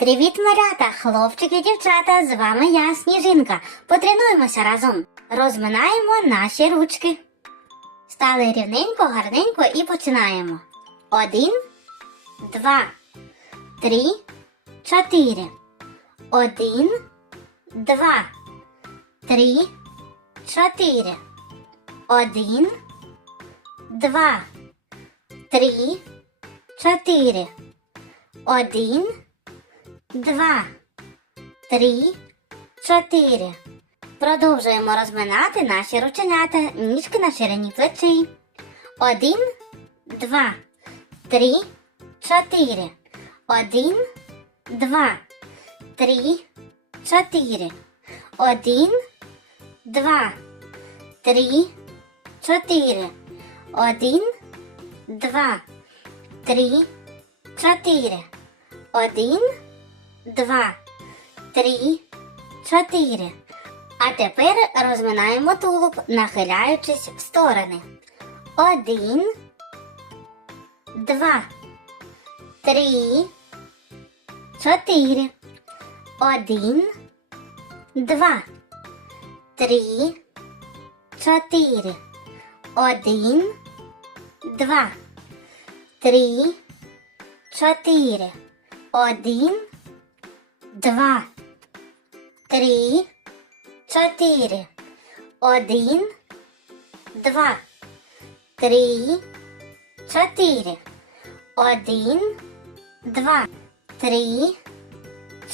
Привіт, малята, хлопчики дівчата. З вами я, Сніжинка. Потренуємося разом. Розминаємо наші ручки. Стали рівненько, гарненько і починаємо. Один, два, три, чотири. Один, два, три, чотири. Один, два, три, чотири. Один, два, три, чотири. Продовжуємо розминати наші рученята, ніжки на ширині плечей. Один, два, три, чотири. Один, два, три, чотири. Один, два, три, чотири. Один, два, три, чотири. Один, два, три, чотири. А тепер розминаємо тулуб, нахиляючись в сторони. Один, два, три, чотири. Один, два, три, чотири. Один, два, три, чотири. Один, два, три, чотири. Один, два, три, чотири. Один, два, три,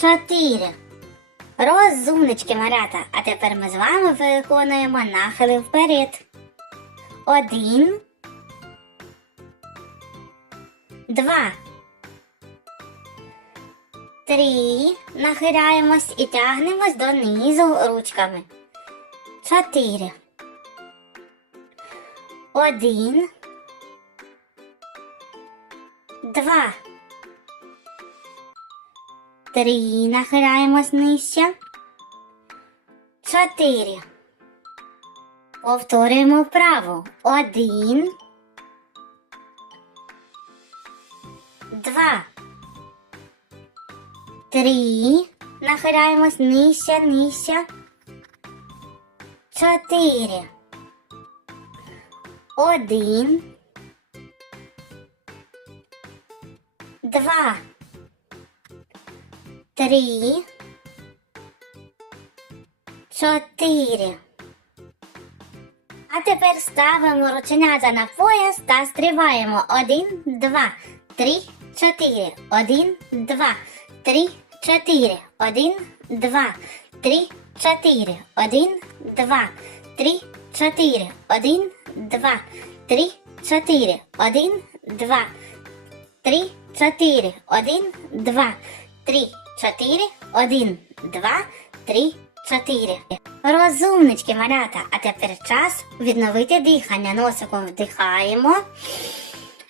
чотири. Розумнички, малята. А тепер ми з вами виконуємо нахили вперед. Один, два, три. Нахиляємось і тягнемось донизу ручками. Чотири. Один. Два. Три. Нахиляємось нижче. Чотири. Повторюємо вправо. Один. Два. Три. Нахиляємось нижче, нижче. Чотири. Один. Два. Три. Чотири. А тепер ставимо рученята на пояс та стрибаємо. Один, два, три, чотири. Один, два, три, чотири. Один, два, три, чотири. Один, два, три, чотири. Один, два, три, чотири. Один, два, три, чотири. Один, два, три, чотири. Один, два, три, чотири. Розумнички, малята. А тепер час відновити дихання. Носиком вдихаємо,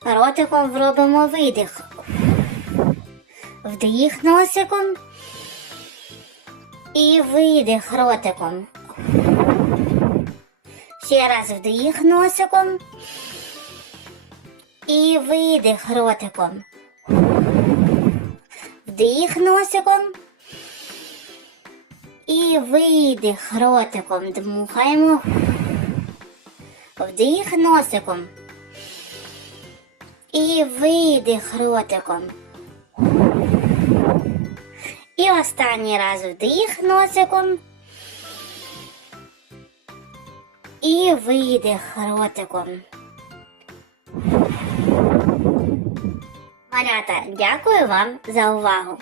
ротиком робимо видих. Вдих носиком і видих ротиком. Ще раз вдих носиком і видих ротиком. Вдих носиком і видих ротиком. Дмухаємо. Вдих носиком. І видих ротиком. І останній раз вдих носиком. І видих ротиком. Малята, дякую вам за увагу.